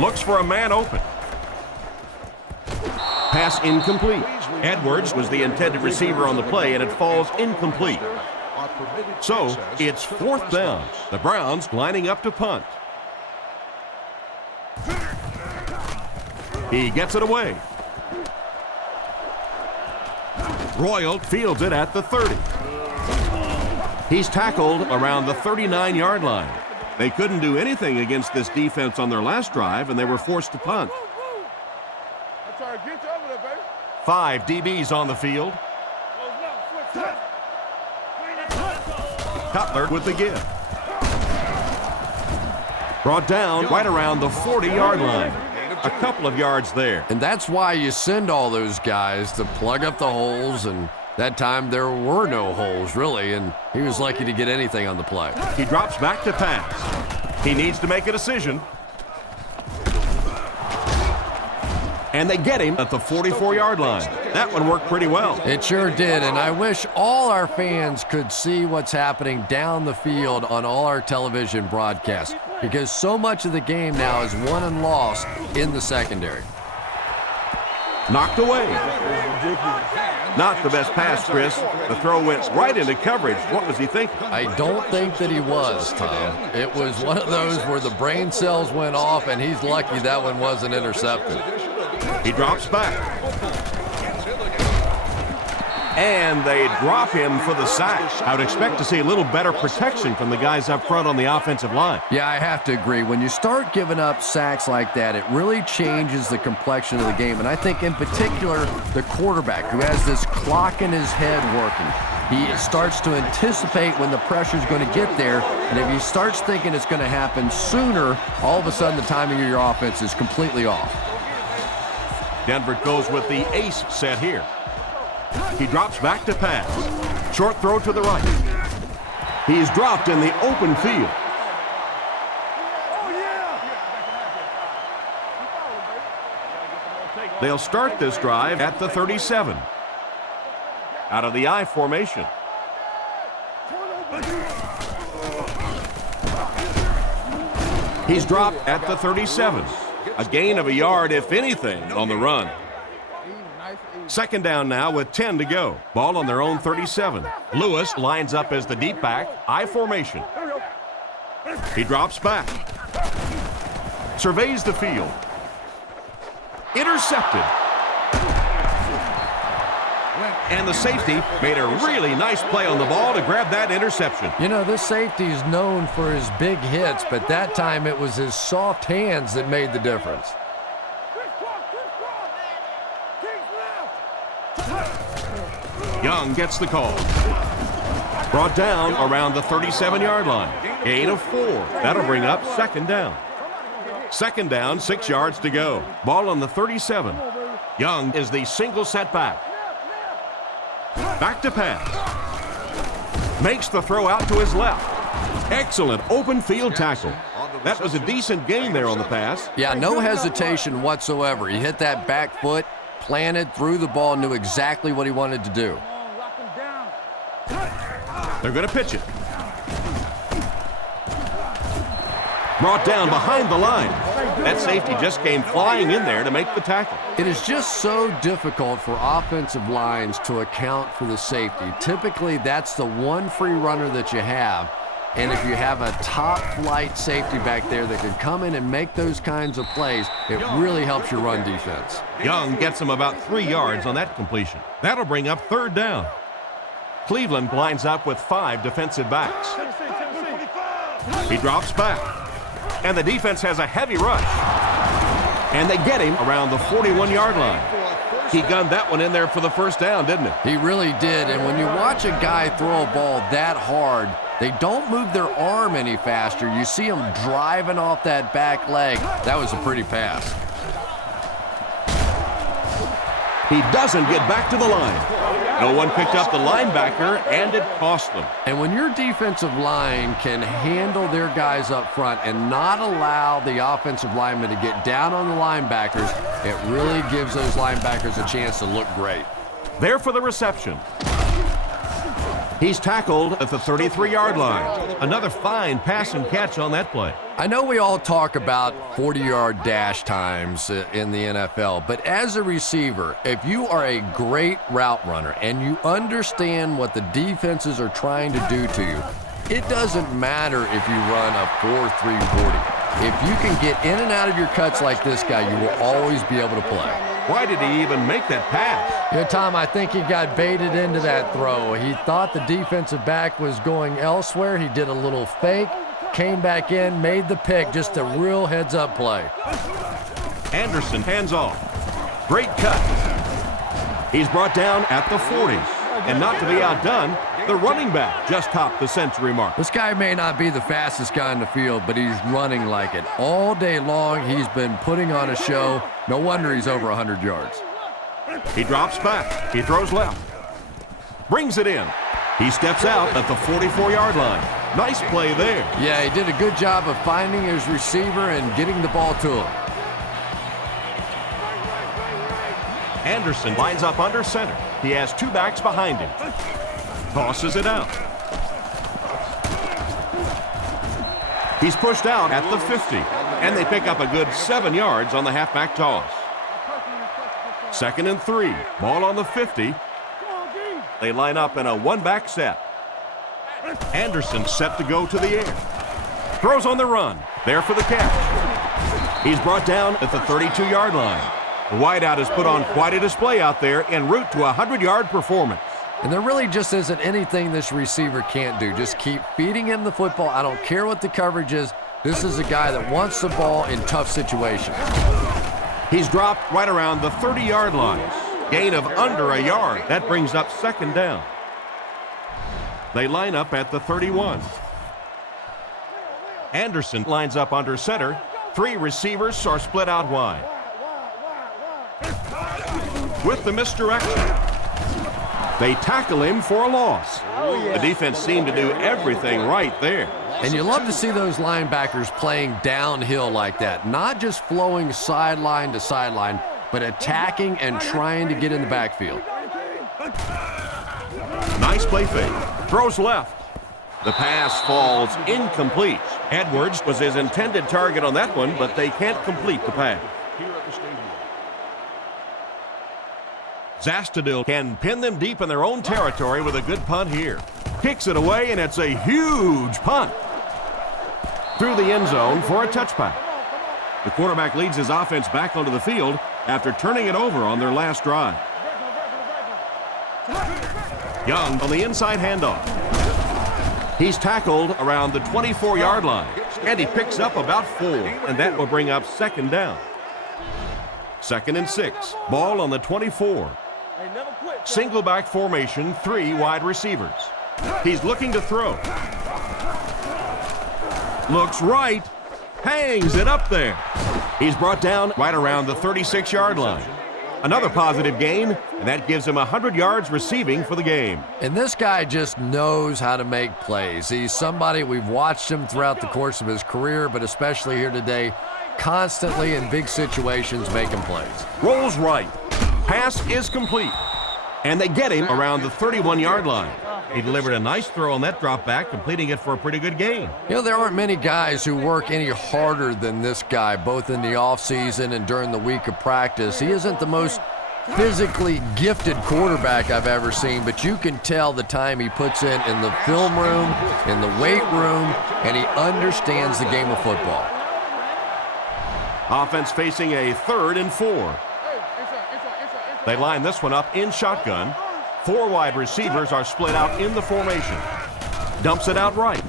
Looks for a man open. Pass incomplete. Edwards was the intended receiver on the play, and it falls incomplete. So, it's 4th down. The Browns lining up to punt. He gets it away. Royal fields it at the 30. He's tackled around the 39-yard line. They couldn't do anything against this defense on their last drive, and they were forced to punt. 5 DBs on the field. Cutler with the give. Brought down right around the 40-yard line. A couple of yards there. And that's why you send all those guys to plug up the holes, and that time there were no holes, really, and he was lucky to get anything on the play. He drops back to pass. He needs to make a decision. And they get him at the 44-yard line. That one worked pretty well. It sure did, and I wish all our fans could see what's happening down the field on all our television broadcasts, because so much of the game now is won and lost in the secondary. Knocked away. Not the best pass, Chris. The throw went right into coverage. What was he thinking? I don't think that he was, Tom. It was one of those where the brain cells went off, and he's lucky that one wasn't intercepted. He drops back. And they drop him for the sack. I would expect to see a little better protection from the guys up front on the offensive line. Yeah, I have to agree. When you start giving up sacks like that, it really changes the complexion of the game. And I think in particular, the quarterback, who has this clock in his head working, he starts to anticipate when the pressure's going to get there. And if he starts thinking it's going to happen sooner, all of a sudden the timing of your offense is completely off. Denver goes with the ace set here. He drops back to pass. Short throw to the right. He's dropped in the open field. They'll start this drive at the 37. Out of the I formation. He's dropped at the 37. A gain of a yard, if anything, on the run. Second down now with 10 to go. Ball on their own 37. Lewis lines up as the deep back. I formation. He drops back. Surveys the field. Intercepted. And the safety made a really nice play on the ball to grab that interception. You know, this safety is known for his big hits, but that time it was his soft hands that made the difference. Young gets the call. Brought down around the 37-yard line. Gain of 4. That'll bring up second down. Second down, 6 yards to go. Ball on the 37. Young is the single setback. Back to pass. Makes the throw out to his left. Excellent open field tackle. That was a decent gain there on the pass. Yeah, no hesitation whatsoever. He hit that back foot, planted, threw the ball, knew exactly what he wanted to do. They're going to pitch it. Brought down behind the line. That safety just came flying in there to make the tackle. It is just so difficult for offensive lines to account for the safety. Typically, that's the one free runner that you have. And if you have a top-flight safety back there that can come in and make those kinds of plays, it really helps your run defense. Young gets him about 3 yards on that completion. That'll bring up third down. Cleveland lines up with 5 defensive backs. He drops back. And the defense has a heavy rush. And they get him around the 41-yard line. He gunned that one in there for the first down, didn't he? He really did, and when you watch a guy throw a ball that hard, they don't move their arm any faster. You see them driving off that back leg. That was a pretty pass. He doesn't get back to the line. No one picked up the linebacker, and it cost them. And when your defensive line can handle their guys up front and not allow the offensive linemen to get down on the linebackers, it really gives those linebackers a chance to look great. There for the reception. He's tackled at the 33-yard line. Another fine pass and catch on that play. I know we all talk about 40-yard dash times in the NFL, but as a receiver, if you are a great route runner and you understand what the defenses are trying to do to you, it doesn't matter if you run a 4.340. If you can get in and out of your cuts like this guy, you will always be able to play. Why did he even make that pass? Yeah, Tom, I think he got baited into that throw. He thought the defensive back was going elsewhere. He did a little fake, came back in, made the pick, just a real heads-up play. Anderson hands off. Great cut. He's brought down at the 40. And not to be outdone, the running back just topped the century mark. This guy may not be the fastest guy in the field, but he's running like it. All day long, he's been putting on a show. No wonder he's over 100 yards. He drops back. He throws left. Brings it in. He steps out at the 44-yard line. Nice play there. Yeah, he did a good job of finding his receiver and getting the ball to him. Anderson lines up under center. He has two backs behind him. Tosses it out. He's pushed out at the 50, and they pick up a good 7 yards on the halfback toss. 2nd and 3. Ball on the 50. They line up in a one-back set. Anderson set to go to the air. Throws on the run. There for the catch. He's brought down at the 32-yard line. The wideout has put on quite a display out there en route to a 100-yard performance. And there really just isn't anything this receiver can't do. Just keep feeding him the football. I don't care what the coverage is. This is a guy that wants the ball in tough situations. He's dropped right around the 30-yard line. Gain of under a yard. That brings up 2nd down. They line up at the 31. Anderson lines up under center. 3 receivers are split out wide. With the misdirection, they tackle him for a loss. The defense seemed to do everything right there. And you love to see those linebackers playing downhill like that, not just flowing sideline to sideline, but attacking and trying to get in the backfield. Nice play fake. Throws left. The pass falls incomplete. Edwards was his intended target on that one, but they can't complete the pass. Zastadil can pin them deep in their own territory with a good punt here. Kicks it away, and it's a huge punt. Through the end zone for a touchback. The quarterback leads his offense back onto the field after turning it over on their last drive. Young on the inside handoff. He's tackled around the 24-yard line, and he picks up about 4, and that will bring up 2nd down. 2nd and 6. Ball on the 24. Single back formation, 3 wide receivers. He's looking to throw. Looks right. Hangs it up there. He's brought down right around the 36-yard line. Another positive gain, and that gives him 100 yards receiving for the game. And this guy just knows how to make plays. He's somebody, we've watched him throughout the course of his career, but especially here today, constantly in big situations making plays. Rolls right. Pass is complete. And they get him around the 31-yard line. He delivered a nice throw on that drop back, completing it for a pretty good gain. You know, there aren't many guys who work any harder than this guy, both in the offseason and during the week of practice. He isn't the most physically gifted quarterback I've ever seen, but you can tell the time he puts in the film room, in the weight room, and he understands the game of football. Offense facing a 3rd and 4. They line this one up in shotgun. 4 wide receivers are split out in the formation. Dumps it out right.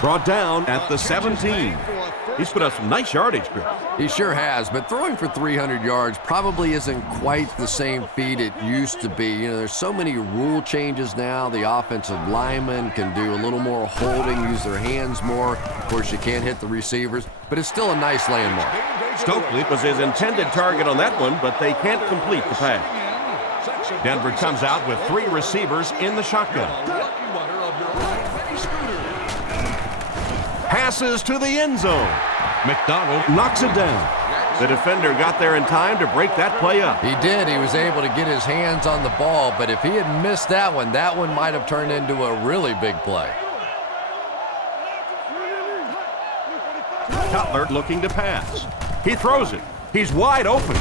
Brought down at the 17. He's put up some nice yardage, Chris. He sure has, but throwing for 300 yards probably isn't quite the same feat it used to be. You know, there's so many rule changes now. The offensive linemen can do a little more holding, use their hands more. Of course, you can't hit the receivers, but it's still a nice landmark. Stokely was his intended target on that one, but they can't complete the pass. Denver comes out with 3 receivers in the shotgun. Passes to the end zone. McDonald knocks it down. The defender got there in time to break that play up. He did. He was able to get his hands on the ball, but if he had missed that one might have turned into a really big play. Cutler looking to pass. He throws it. He's wide open.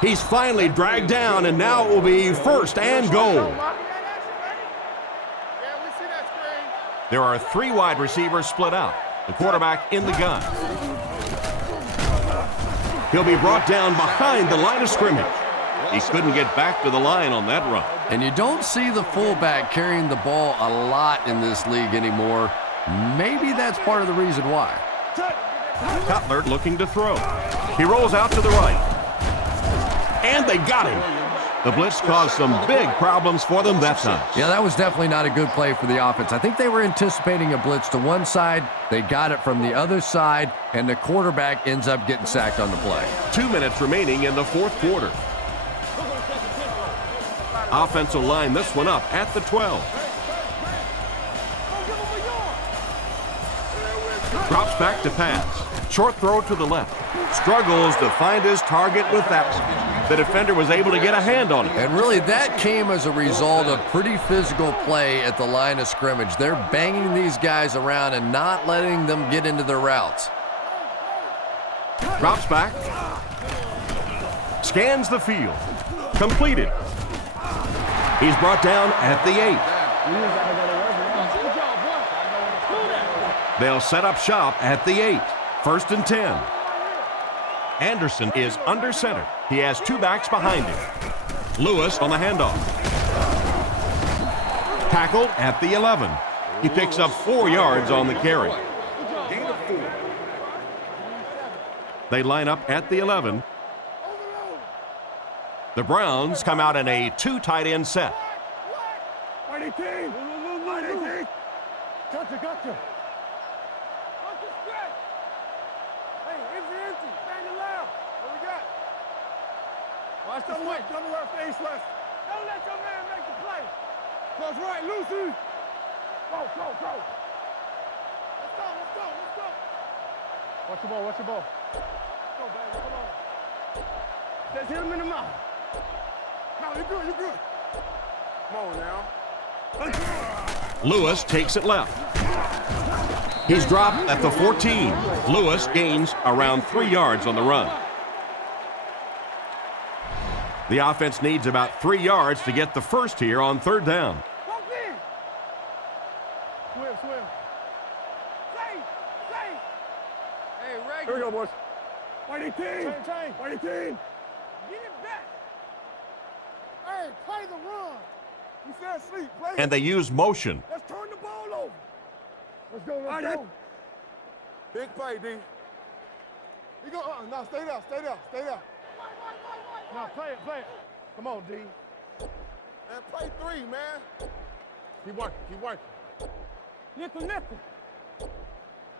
He's finally dragged down, and now it will be first and goal. There are 3 wide receivers split out. The quarterback in the gun. He'll be brought down behind the line of scrimmage. He couldn't get back to the line on that run. And you don't see the fullback carrying the ball a lot in this league anymore. Maybe that's part of the reason why. Cutler looking to throw. He rolls out to the right. And they got him. The blitz caused some big problems for them that time. Yeah, that was definitely not a good play for the offense. I think they were anticipating a blitz to one side. They got it from the other side, and the quarterback ends up getting sacked on the play. 2 minutes remaining in the 4th quarter. Offense will line this one up at the 12. Drops back to pass. Short throw to the left. Struggles to find his target with that one. The defender was able to get a hand on it. And really, that came as a result of pretty physical play at the line of scrimmage. They're banging these guys around and not letting them get into their routes. Drops back. Scans the field. Completed. He's brought down at the 8. They'll set up shop at the 8. 1st and 10. Anderson is under center. He has 2 backs behind him. Lewis on the handoff. Tackled at the 11. He picks up 4 yards on the carry. They line up at the 11. The Browns come out in a 2 tight end set. Gotcha. Watch the switch. Double left, face left. Don't let your man make the play. Close right, Lucy. Go. Let's go. Watch the ball. Go, baby. Come on. Just hit him in the mouth. No, you're good. Come on now. Lewis takes it left. He's dropped at the 14. Lewis gains around 3 yards on the run. The offense needs about 3 yards to get the first here on 3rd down. Swim. Safe. Hey, Ray. Here we go, boys. Whitey team. Whitey team. Get it back. Hey, play the run. You said sleep. Play And they use motion. Let's turn the ball over. Let's go. Big play, D. You go. No, stay there. No, play it. Come on, D. And play 3, man. Keep working. Nickel.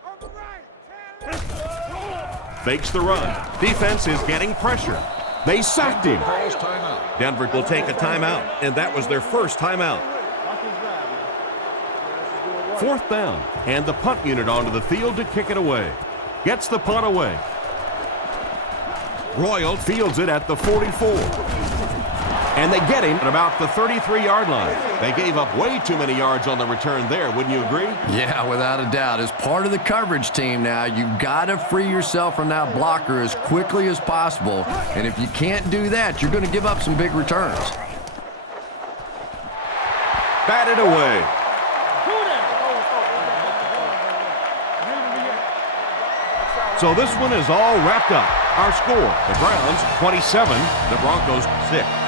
On the right. Fakes the run. Defense is getting pressure. They sacked him. Denver will take a timeout, and that was their first timeout. 4th down, and the punt unit onto the field to kick it away. Gets the punt away. Royal fields it at the 44. And they get him at about the 33-yard line. They gave up way too many yards on the return there, wouldn't you agree? Yeah, without a doubt. As part of the coverage team now, you've got to free yourself from that blocker as quickly as possible. And if you can't do that, you're going to give up some big returns. Batted away. So this one is all wrapped up. Our score, the Browns 27, the Broncos 6.